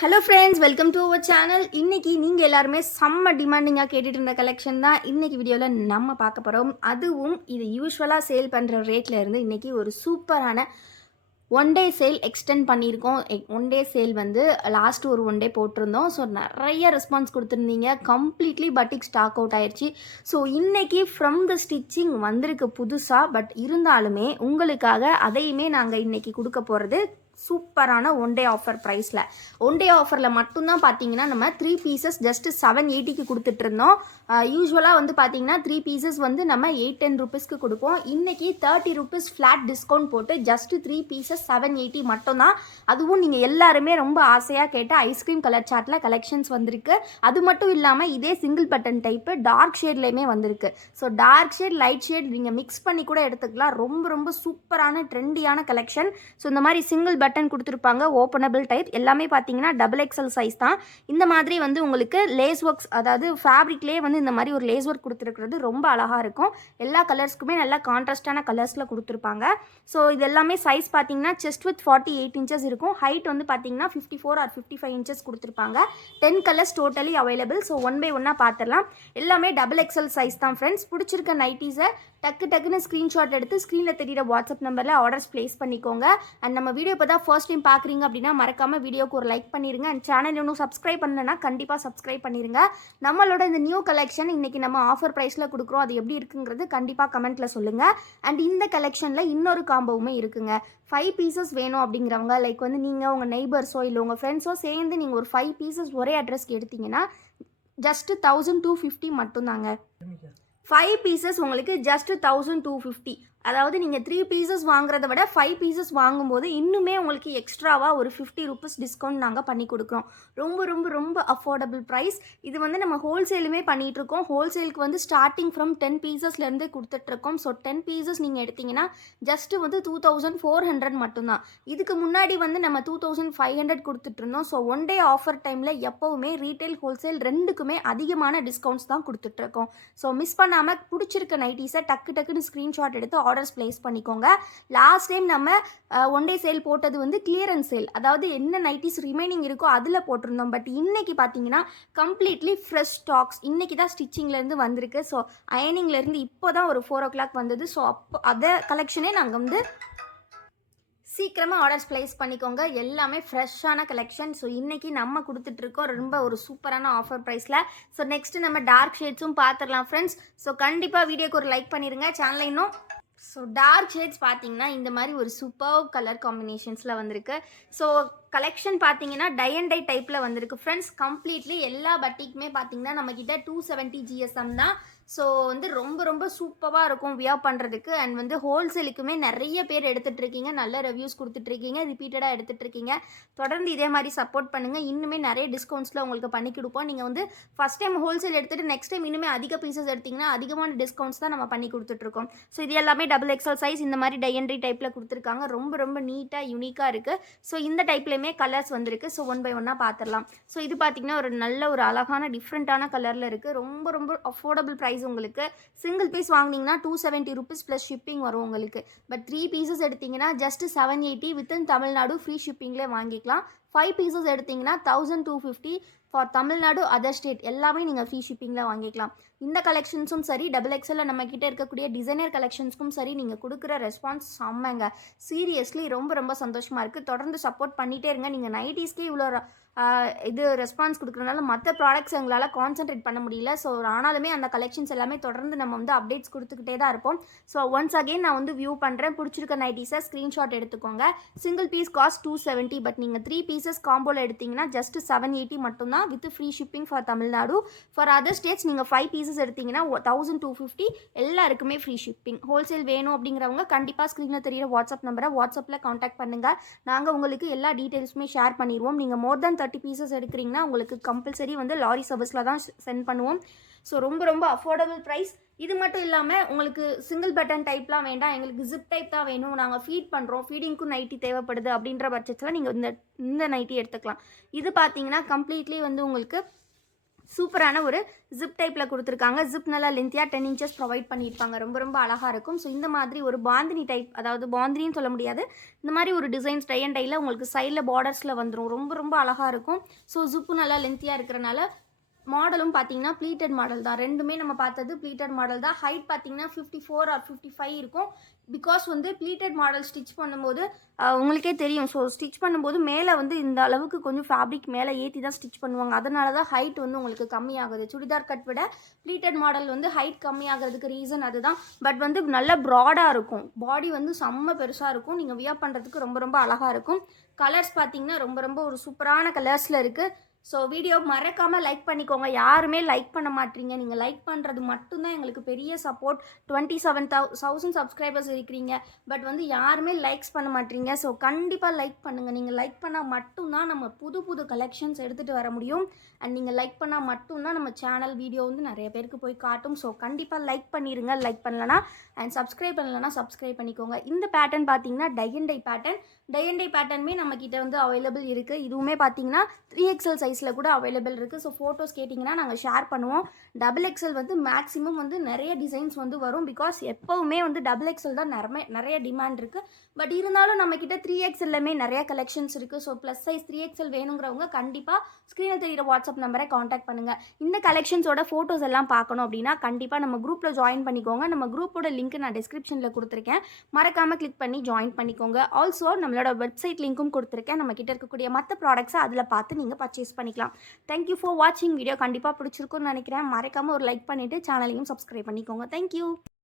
Hello friends, welcome to our channel. இன்றைக்கி நீங்கள் எல்லாருமே செம்ம டிமாண்டிங்காக கேட்டுட்டு இருந்த கலெக்ஷன் தான் இன்றைக்கி வீடியோவில் நம்ம பார்க்க போகிறோம். அதுவும் இது யூஸ்வலாக சேல் பண்ணுற ரேட்டில் இருந்து இன்றைக்கி ஒரு சூப்பரான ஒன் டே சேல் எக்ஸ்டெண்ட் பண்ணியிருக்கோம். ஒன் டே சேல் வந்து லாஸ்ட் ஒரு ஒன் டே போட்டிருந்தோம். ஸோ நிறைய ரெஸ்பான்ஸ் கொடுத்துருந்தீங்க. கம்ப்ளீட்லி பட்டிக் ஸ்டாக் அவுட் ஆயிடுச்சு. ஸோ இன்றைக்கி ஃப்ரம் த ஸ்டிச்சிங் வந்திருக்கு புதுசாக. பட் இருந்தாலுமே உங்களுக்காக அதையுமே நாங்கள் இன்றைக்கி கொடுக்க போகிறது சூப்பரான ஒன் டே ஆஃபர் ப்ரைஸில். ஒன் டே ஆஃபரில் மட்டும்தான் பார்த்தீங்கன்னா நம்ம 3 பீசஸ் ஜஸ்ட்டு 780க்கு கொடுத்துட்ருந்தோம். யூஸ்வலாக வந்து பார்த்தீங்கன்னா 3 பீசஸ் வந்து நம்ம 810 ருபீஸ்க்கு கொடுப்போம். இன்றைக்கி 30 ருபீஸ் ஃப்ளாட் டிஸ்கவுண்ட் போட்டு ஜஸ்ட்டு 3 பீசஸ் 780 மட்டும்தான். அதுவும் நீங்கள் எல்லாருமே ரொம்ப ஆசையாக கேட்ட ஐஸ்கிரீம் கலர் சார்ட்டில் கலெக்ஷன்ஸ் வந்திருக்கு. அது மட்டும் இல்லாமல் இதே சிங்கிள் பட்டன் டைப்பு டார்க் ஷேட்லேயுமே வந்திருக்கு. So dark shade light shade நீங்கள் மிக்ஸ் பண்ணி கூட எடுத்துக்கலாம். ரொம்ப ரொம்ப சூப்பரான ட்ரெண்டியான கலெக்ஷன். ஸோ இந்த மாதிரி சிங்கிள் பட்டன் கொடுத்துருப்பாங்க, ஓப்பனபிள் டைப். எல்லாமே பார்த்தீங்கன்னா XXL சைஸ் தான். இந்த மாதிரி வந்து உங்களுக்கு லேஸ் ஒர்க்ஸ், அதாவது ஃபேப்ரிக்லேயே வந்து இந்த மாதிரி ஒரு லேஸ் ஒர்க் கொடுத்துருக்கிறது ரொம்ப அழகாக இருக்கும். எல்லா கலர்ஸ்க்குமே நல்லா கான்ட்ராஸ்டான கலர்ஸில் கொடுத்துருப்பாங்க. ஸோ இது எல்லாமே சைஸ் பார்த்தீங்கன்னா செஸ்ட் வித் 48 இன்ச்சஸ் இருக்கும். ஹைட் வந்து பார்த்தீங்கன்னா 54 ஆர் 55 இன்ச்சஸ் கொடுத்துருப்பாங்க. 10 colours totally available. So one by ஒன்னாக பார்த்துடலாம். எல்லாமே XXL சைஸ் தான் ஃப்ரெண்ட்ஸ். பிடிச்சிருக்க நைட்டிஸை டக்குன்னு ஸ்க்ரீன்ஷாட் எடுத்து ஸ்க்ரீனில் தெரியிற வாட்ஸ்அப் நம்பரில் ஆர்டர்ஸ் ப்ளேஸ் பண்ணிக்கோங்க. அண்ட் நம்ம வீடியோ இப்போ தான் ஃபர்ஸ்ட் டைம் பார்க்குறீங்க அப்படின்னா மறக்காமல் வீடியோக்கு ஒரு லைக் பண்ணிடுங்க. அண்ட் சேனல் இன்னும் சப்ஸ்கிரைப் பண்ணலன்னா கண்டிப்பாக சப்ஸ்கிரைப் பண்ணிடுங்க. நம்மளோட இந்த நியூ கலெக்ஷன் இன்றைக்கி நம்ம ஆஃபர் ப்ரைஸில் கொடுக்குறோம். அது எப்படி இருக்குங்கிறது கண்டிப்பாக கமெண்ட்டில் சொல்லுங்கள். அண்ட் இந்த கலெக்ஷனில் இன்னொரு காம்போவுமே இருக்குங்க. 5 பீசஸ் வேணும் அப்படிங்கிறவங்க, லைக் வந்து நீங்கள் உங்கள் நெய்பர்ஸோ இல்லை உங்கள் ஃப்ரெண்ட்ஸோ சேர்ந்து நீங்கள் ஒரு 5 பீசஸ் ஒரே அட்ரஸ்க்கு எடுத்தீங்கன்னா ஜஸ்ட்டு 1250 மட்டும்தாங்க. 5 பீசஸ் உங்களுக்கு ஜஸ்ட் 1250. அதாவது நீங்கள் 3 பீசஸ் வாங்குறத விட 5 பீசஸ் வாங்கும்போது இன்னுமே உங்களுக்கு எக்ஸ்ட்ராவாக ஒரு 50 ருபீஸ் டிஸ்கவுண்ட் நாங்கள் பண்ணி கொடுக்குறோம். ரொம்ப ரொம்ப ரொம்ப அஃபோர்டபுள் ப்ரைஸ். இது வந்து நம்ம ஹோல்சேலுமே பண்ணிகிட்ருக்கோம். ஹோல்சேலுக்கு வந்து ஸ்டார்டிங் ஃப்ரம் 10 பீசஸ்லேருந்து கொடுத்துட்ருக்கோம். ஸோ 10 பீசஸ் நீங்கள் எடுத்திங்கன்னா ஜஸ்ட்டு வந்து 2400 மட்டும்தான். இதுக்கு முன்னாடி வந்து நம்ம 2500 கொடுத்துட்ருந்தோம். ஸோ ஒன் டே ஆஃபர் டைமில் எப்போவுமே ரீட்டைல் ஹோல்சேல் ரெண்டுக்குமே அதிகமான டிஸ்கவுண்ட்ஸ் தான் கொடுத்துட்ருக்கோம். ஸோ மிஸ் பண்ணாமல் பிடிச்சிருக்க நைட்டிஸை டக்குன்னு ஸ்க்ரீன்ஷாட் எடுத்து ஆர்டர்ஸ் ப்ளேஸ் பண்ணிக்கோங்க. லாஸ்ட் டைம் நம்ம ஒன் டே சேல் போட்டது வந்து கிளியரன்ஸ் சேல், அதாவது என்ன நைட்டிஸ் ரிமைனிங் இருக்கோ அதில் போட்டிருந்தோம். பட் இன்னைக்கு பார்த்தீங்கன்னா கம்ப்ளீட்லி ஃப்ரெஷ் ஸ்டாக்ஸ் இன்னைக்கு தான் ஸ்டிச்சிங்லேருந்து வந்திருக்கு. ஸோ அயனிங்லேருந்து இப்போ தான் ஒரு 4 o'clock வந்தது. ஸோ அப்போ அதை கலெக்ஷனே நாங்கள் வந்து சீக்கிரமாக ஆர்டர்ஸ் ப்ளேஸ் பண்ணிக்கோங்க. எல்லாமே ஃப்ரெஷ்ஷான கலெக்ஷன். ஸோ இன்றைக்கி நம்ம கொடுத்துட்ருக்கோம் ரொம்ப ஒரு சூப்பரான ஆஃபர் ப்ரைஸில். ஸோ நெக்ஸ்ட்டு நம்ம டார்க் ஷேட்ஸும் பார்த்துடலாம் ஃப்ரெண்ட்ஸ். ஸோ கண்டிப்பாக வீடியோக்கு ஒரு லைக் பண்ணிடுங்க. சேனலை இன்னும் ஸோ டார்க் ஷேட்ஸ் பார்த்தீங்கன்னா இந்த மாதிரி ஒரு சூப்பர் கலர் காம்பினேஷன்ஸில் வந்திருக்கு. ஸோ கலெக்ஷன் பார்த்தீங்கன்னா டை அண்ட் டை டைப்பில் வந்திருக்கு ஃப்ரெண்ட்ஸ். கம்ப்ளீட்லி எல்லா பட்டிக்குமே பார்த்தீங்கன்னா நம்மக்கிட்ட 270 GSM தான். ஸோ வந்து ரொம்ப ரொம்ப சூப்பராக இருக்கும் வியர் பண்ணுறதுக்கு. அண்ட் வந்து ஹோல்சேலுக்குமே நிறைய பேர் எடுத்துகிட்ருக்கீங்க, நல்ல ரிவ்யூஸ் கொடுத்துட்ருக்கீங்க, ரிப்பீட்டடாக எடுத்துகிட்ருக்கீங்க. தொடர்ந்து இதே மாதிரி சப்போர்ட் பண்ணுங்கள். இன்னுமே நிறைய டிஸ்கவுண்ட்ஸில் உங்களுக்கு பண்ணி கொடுப்போம். நீங்கள் வந்து ஃபஸ்ட் டைம் ஹோல்சேல் எடுத்துகிட்டு நெக்ஸ்ட் டைம் இன்னுமே அதிக பீசஸ் எடுத்திங்கன்னா அதிகமான டிஸ்கவுண்ட்ஸ் தான் நம்ம பண்ணி கொடுத்துட்ருக்கோம். ஸோ இது எல்லாமே XXL சைஸ் இந்த மாதிரி டை அண்ட் டை டைப்பில் கொடுத்துருக்காங்க. ரொம்ப ரொம்ப நீட்டாக யூனிக்காக இருக்குது. ஸோ இந்த டைப்லேயுமே கலர்ஸ் வந்திருக்கு. ஸோ ஒன் பை ஒன்னாக பார்த்துடலாம். ஸோ இது பார்த்தீங்கன்னா ஒரு நல்ல ஒரு அழகான டிஃப்ரெண்ட்டான கலரில் இருக்குது. ரொம்ப ரொம்ப அஃபோர்டபுள் ப்ரைஸ். உங்களுக்கு சிங்கிள் பீஸ் வாங்கினீங்கன்னா 270 ருபீஸ் ப்ளஸ் ஷிப்பிங் வரும் உங்களுக்கு. பட் 3 பீசஸ் எடுத்திங்கன்னா ஜஸ்ட் 780 வித்தின் தமிழ்நாடு ஃப்ரீ ஷிப்பிங்லேயே வாங்கிக்கலாம். 5 பீசஸ் எடுத்திங்கன்னா 1250 ஃபார் தமிழ்நாடு அதர் ஸ்டேட் எல்லாமே நீங்கள் ஃப்ரீ ஷிப்பிங்கில் வாங்கிக்கலாம். இந்த கலெக்ஷன்ஸும் சரி XXL நம்மக்கிட்ட இருக்கக்கூடிய டிசைனர் கலெக்ஷன்ஸ்க்கும் சரி நீங்கள் கொடுக்குற ரெஸ்பான்ஸ் செம்மங்க. சீரியஸ்லி ரொம்ப ரொம்ப சந்தோஷமாக இருக்குது. தொடர்ந்து சப்போர்ட் பண்ணிகிட்டே இருங்க. நீங்கள் நைட்டிஸ்க்கே இவ்வளோ இது ரெஸ்பான்ஸ் கொடுக்குறதுனால மற்ற ப்ராடக்ட்ஸ் எங்களால் கான்சென்ட்ரேட் பண்ண முடியல. ஸோ ஆனாலுமே அந்த கலெக்ஷன்ஸ் எல்லாமே தொடர்ந்து நம்ம வந்து அப்டேட்ஸ் கொடுத்துக்கிட்டே தான் இருப்போம். ஸோ ஒன்ஸ் அகெயின் நான் வந்து வியூ பண்ணுறேன். பிடிச்சிருக்க நைட்டிஸை ஸ்க்ரீன்ஷாட் எடுத்துக்கோங்க. Single piece cost 270. பட் நீங்கள் 3 பீசஸ் காம்போவில் எடுத்திங்கன்னா ஜஸ்ட் 780 மட்டும்தான் with free shipping for Tamil Nadu. For other states நீங்கள் 5 பீசஸ் எடுத்திங்கன்னா 1250. எல்லாருக்குமே ஃப்ரீ ஷிப்பிங். ஹோல்சேல் வேணும் அப்படிங்கிறவங்க கண்டிப்பாக ஸ்க்ரீனில் தெரியிற வாட்ஸ்அப் நம்பரை வாட்ஸ்அப்பில் காண்டாக்ட் பண்ணுங்கள். நாங்கள் உங்களுக்கு எல்லா டீட்டெயில்ஸுமே ஷேர் பண்ணிடுவோம். நீங்கள் மோர் தென் 30 பீசஸ் எடுக்கிறீங்கன்னா உங்களுக்கு கம்பல்சரி வந்து லாரி சர்வீஸில் தான் சென்ட் பண்ணுவோம். ஸோ ரொம்ப ரொம்ப அஃபோர்டபுள் ப்ரைஸ். இது மட்டும் இல்லாமல் உங்களுக்கு சிங்கிள் பட்டன் டைப்லாம் வேண்டாம், எங்களுக்கு ஜிப் டைப் தான் வேணும், நாங்கள் ஃபீட் பண்ணுறோம், ஃபீடிங்க்கும் நைட்டி தேவைப்படுது அப்படின்ற பட்சத்தில் நீங்கள் இந்த நைட்டி எடுத்துக்கலாம். இது பார்த்தீங்கன்னா கம்ப்ளீட்லி வந்து உங்களுக்கு சூப்பரான ஒரு ஜிப் டைப்பில் கொடுத்துருக்காங்க. ஜிப் நல்லா லென்த்தியாக 10 இன்ச்சஸ் ப்ரொவைட் பண்ணியிருப்பாங்க. ரொம்ப ரொம்ப அழகாக இருக்கும். ஸோ இந்த மாதிரி ஒரு பாந்தினி டைப், அதாவது பாந்தினின்னு சொல்ல முடியாது, இந்த மாதிரி ஒரு டிசைன்ஸ் டை அண்ட் டையில் உங்களுக்கு சைடில் பார்டர்ஸில் வந்துடும். ரொம்ப ரொம்ப அழகாக இருக்கும். ஸோ ஜிப்பு நல்லா லென்த்தியாக இருக்கிறனால மாடலும் பார்த்தீங்கன்னா ப்ளீட்டட் மாடல் தான். ரெண்டுமே நம்ம பார்த்தது ப்ளீட்டட் மாடல் தான். ஹைட் பார்த்தீங்கன்னா 54 ஆர் 55 இருக்கும். பிகாஸ் வந்து ப்ளீட்டட் மாடல் ஸ்டிச் பண்ணும்போது உங்களுக்கே தெரியும். ஸோ ஸ்டிச் பண்ணும்போது மேலே வந்து இந்த அளவுக்கு கொஞ்சம் ஃபேப்ரிக் மேலே ஏற்றி தான் ஸ்டிச் பண்ணுவாங்க. அதனால தான் ஹைட் வந்து உங்களுக்கு கம்மியாகுது. சுடிதார் கட் விட ப்ளீட்டட் மாடல் வந்து ஹைட் கம்மியாகிறதுக்கு ரீசன் அதுதான். பட் வந்து நல்ல ப்ராடாக இருக்கும். பாடி வந்து செம்ம பெருசாக இருக்கும். நீங்கள் வியர் பண்ணுறதுக்கு ரொம்ப ரொம்ப அழகாக இருக்கும். கலர்ஸ் பார்த்தீங்கன்னா ரொம்ப ரொம்ப ஒரு சூப்பரான கலர்ஸில் இருக்குது. ஸோ வீடியோ மறக்காமல் லைக் பண்ணிக்கோங்க. யாருமே லைக் பண்ண மாட்டீங்க. நீங்கள் லைக் பண்ணுறது மட்டும்தான் எங்களுக்கு பெரிய சப்போர்ட். 27,000 சப்ஸ்கிரைபர்ஸ் இருக்கிறீங்க. பட் வந்து யாருமே லைக்ஸ் பண்ண மாட்டீங்க. ஸோ கண்டிப்பாக லைக் பண்ணுங்கள். நீங்கள் லைக் பண்ணால் மட்டும்தான் நம்ம புது புது கலெக்ஷன்ஸ் எடுத்துகிட்டு வர முடியும். அண்ட் நீங்கள் லைக் பண்ணால் மட்டும்தான் நம்ம சேனல் வீடியோ வந்து நிறைய பேருக்கு போய் காட்டும். ஸோ கண்டிப்பாக லைக் பண்ணிடுங்க. லைக் பண்ணலன்னா அண்ட் சப்ஸ்கிரைப் பண்ணலன்னா சப்ஸ்கிரைப் பண்ணிக்கோங்க. இந்த பேட்டர்ன் பார்த்தீங்கன்னா டை அண்ட் டை பேட்டர்ன். டை அண்ட் டை பேட்டர்னுமே நம்மக்கிட்ட வந்து அவைலபிள் இருக்குது. இதுவுமே பார்த்தீங்கன்னா 3XL சைஸில் கூட அவைலபிள் இருக்குது. ஸோ ஃபோட்டோஸ் கேட்டிங்கன்னா நாங்கள் ஷேர் பண்ணுவோம். XXL வந்து மேக்ஸிமம் வந்து நிறைய டிசைன்ஸ் வந்து வரும். பிகாஸ் எப்போவுமே வந்து XXL தான் நிறைய டிமாண்ட் இருக்குது. பட் இருந்தாலும் நம்மக்கிட்ட 3XLமே நிறைய கலெக்ஷன்ஸ் இருக்குது. ஸோ ப்ளஸ் சைஸ் 3XL வேணுங்கிறவங்க கண்டிப்பாக ஸ்க்ரீனில் தெரிகிற வாட்ஸ்அப் நம்பரை காண்டாக்ட் பண்ணுங்கள். இந்த கலெக்ஷன்ஸோட ஃபோட்டோஸ் எல்லாம் பார்க்கணும் அப்படின்னா கண்டிப்பாக நம்ம குரூப்பில் ஜாயின் பண்ணிக்கோங்க. நம்ம குரூப்போட லிங்க் நான் டிஸ்கிரிப்ஷனில் கொடுத்துருக்கேன். மறக்காமல் கிளிக் பண்ணி ஜாயின் பண்ணிக்கோங்க. ஆல்சோ நம்மளோட வெப்சைட் லிங்க்கும் கொடுத்துருக்கேன். நம்ம கிட்ட இருக்கக்கூடிய மற்ற ப்ராடக்ட்ஸை அதில் பார்த்து நீங்கள் பர்ச்சேஸ் பண்ணிக்கலாம். தேங்க்யூ ஃபார் வாட்சிங். வீடியோ கண்டிப்பாக பிடிச்சிருக்குன்னு நினைக்கிறேன். மறக்காமல் ஒரு லைக் பண்ணிவிட்டு சேனலையும் சப்ஸ்கிரைப் பண்ணிக்கோங்க. தேங்க்யூ.